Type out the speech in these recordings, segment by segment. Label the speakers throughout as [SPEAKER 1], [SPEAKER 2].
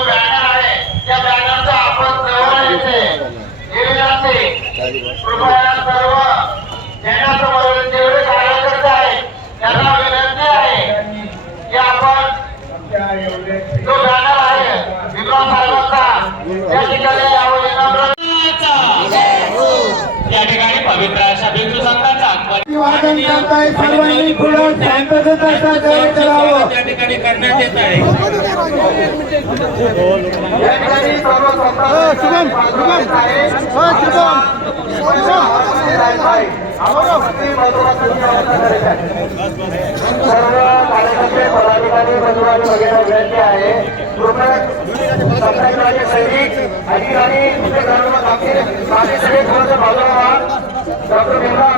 [SPEAKER 1] Banner आहे त्या बॅनरचा आपण जवळ येते गेलेले असते कृपया सर्व ज्यांच्यासमोर जेवढे कार्यकर्ते आहेत त्यांना विनंती आहे की आपण जो बॅनर आहे विक्रम साहेबांचा त्या ठिकाणी यावर विनम्र या ठिकाणी पवित्र अशा बिंदू संघाचा
[SPEAKER 2] अभिवादन करताय. सर्वांनी पुढं शांततेचा सहकार्य करावं.
[SPEAKER 1] त्या ठिकाणी करण्यात येत आहे. सर्व
[SPEAKER 2] शुभम शुभम शुभम
[SPEAKER 1] सर्व कार्यकर्ते पदाधिकारी बंधुवानी वगैरे विनंती आहे कृपया संघटनाचे सैनिक अधिकारी तुमचे सर्व बाकी बाकी सगळे थोडंसं बाजूला डॉक्टर भीमराव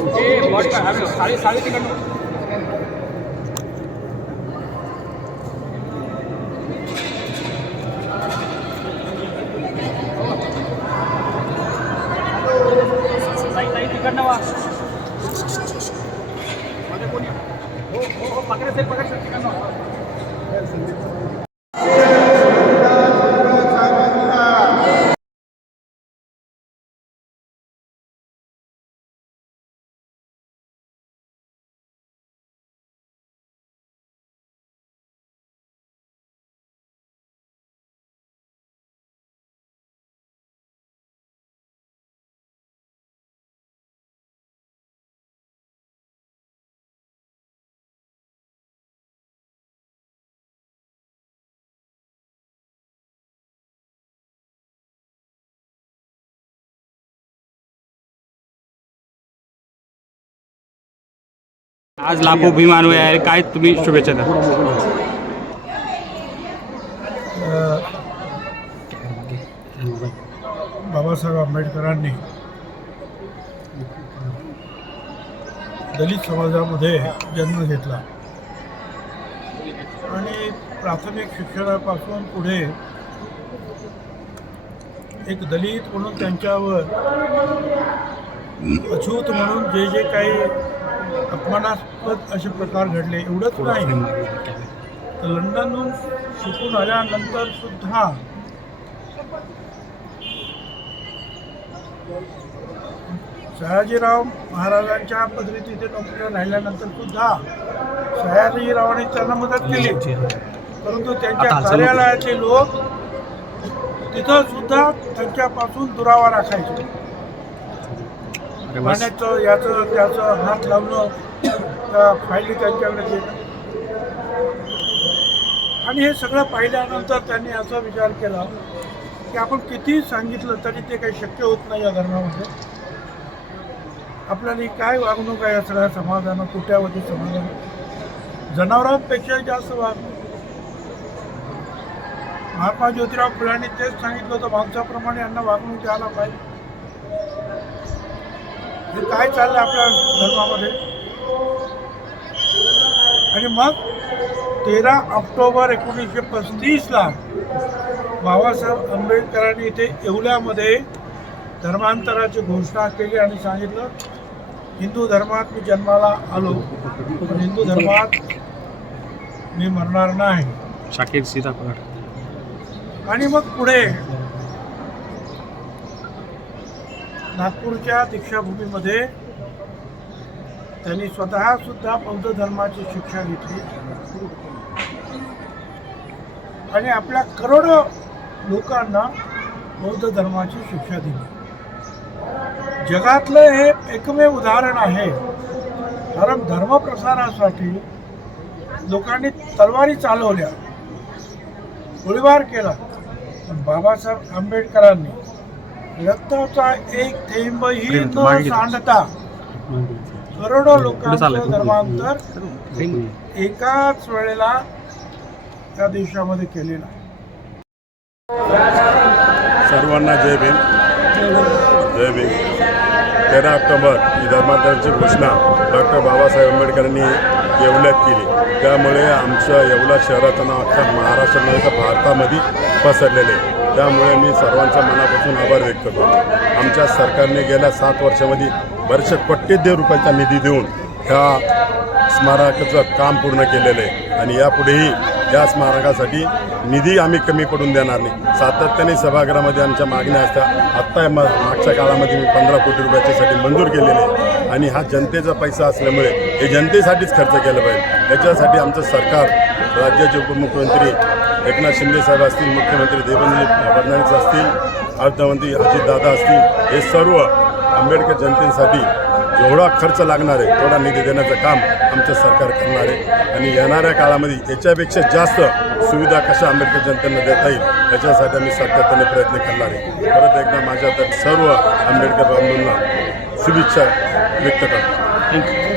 [SPEAKER 2] भीमरावं करामि सर्वांनी थोडी शांततेचं गर्दीचं वातावरण थोडं सहकार्य करा
[SPEAKER 3] आज लाखो भीमान्वय आहे काय तुम्ही शुभेच्छा द्या?
[SPEAKER 4] बाबासाहेब आंबेडकरांनी दलित समाजामध्ये जन्म घेतला. आणि प्राथमिक शिक्षणापासून पुढे एक दलित म्हणून त्यांच्यावर अछूत म्हणून जे जे काही अपमानास्पद असे प्रकार घडले एवढंच नाही. तर लंडनहून शिकून आल्यानंतर सुद्धा सयाजीराव महाराजांच्या पदरी तिथे नोकरीला राहिल्यानंतर सुद्धा सयाजीरावांनी त्यांना मदत केली. परंतु त्यांच्या कार्यालयाचे लोक तिथं सुद्धा त्यांच्यापासून दुरावा राखायचे. पाण्याचं याचं त्याचं हात लावणं त्या फायली त्यांच्याकडे आणि हे सगळं पाहिल्यानंतर त्यांनी असा विचार केला की आपण किती सांगितलं तरी ते काही शक्य होत नाही या धर्मामध्ये. आपल्याला काय वागणूक आहे या सगळ्या समाजानं कुट्यावधी समाजानं जनावरांपेक्षा जास्त वागणूक. महात्मा ज्योतिराव फुलांनी तेच सांगितलं होतं माणसाप्रमाणे यांना वागणूक द्यायला पाहिजे. हे काय चाललं आपल्या धर्मामध्ये? आणि मग तेरा ऑक्टोबर एकोणीसशे पस्तीसला बाबासाहेब आंबेडकरांनी इथे येवल्यामध्ये धर्मांतराची घोषणा केली आणि सांगितलं हिंदू धर्मात मी जन्माला आलो पण हिंदू धर्मात मी मरणार नाही.
[SPEAKER 3] शाकीर सीतापगड
[SPEAKER 4] आणि मग पुढे नागपूरच्या दीक्षाभूमीमध्ये त्यांनी स्वतः सुद्धा बौद्ध धर्माची शिक्षा घेतली. आणि आपल्या करोडो लोकांना बौद्ध धर्माची शिक्षा दिली. जगातलं हे एकमेव उदाहरण आहे. कारण धर्मप्रसारासाठी लोकांनी तलवारी चालवल्या गोळीबार केला. पण बाबासाहेब आंबेडकरांनी रक्ताचा एक थेंबही न सांडता करोडो लोकांचं धर्मांतर एकाच वेळेला त्या देशामध्ये केलेलं
[SPEAKER 5] सर्वांना जय भीम. जय भीम. तेरा ऑक्टोबर ही धर्मांतराची घोषणा डॉक्टर बाबासाहेब आंबेडकरांनी येवल्यात केली. त्यामुळे आमच्या येवला शहराचं नाव अख्खा महाराष्ट्रामध्ये तर भारतामध्ये पसरलेले आहे. त्यामुळे मी सर्वांच्या मनापासून आभार व्यक्त करतो. आमच्या सरकारने गेल्या सात वर्षामध्ये बरेचसे कोट्यधीर रुपयाचा निधी देऊन ह्या स्मारकाचं काम पूर्ण केलेलं आहे. आणि यापुढेही या स्मारकासाठी निधी आम्ही कमी पडून देणार नाही. सातत्याने सभागृहामध्ये आमच्या मागण्या असतात. आत्ता म- मागच्या काळामध्ये मी पंधरा कोटी रुपयाच्यासाठी मंजूर केलेले आहे. आणि हा जनतेचा पैसा असल्यामुळे हे जनतेसाठीच खर्च केला पाहिजे. याच्यासाठी आमचं सरकार राज्याचे उपमुख्यमंत्री एकनाथ शिंदे साहेब असतील मुख्यमंत्री देवेंद्र फडणवीस असतील अर्थमंत्री अजितदादा असतील हे सर्व आंबेडकर जनतेसाठी जेवढा खर्च लागणार आहे तेवढा निधी देण्याचं काम आमचं सरकार करणार आहे. आणि येणाऱ्या काळामध्ये याच्यापेक्षा जास्त सुविधा कशा आंबेडकर जनतेला देता येईल याच्यासाठी आम्ही सातत्याने प्रयत्न करणार आहे. परत एकदा माझ्या तर सर्व आंबेडकर बांधूंना शुभेच्छा व्यक्त करतो.
[SPEAKER 3] थँक्यू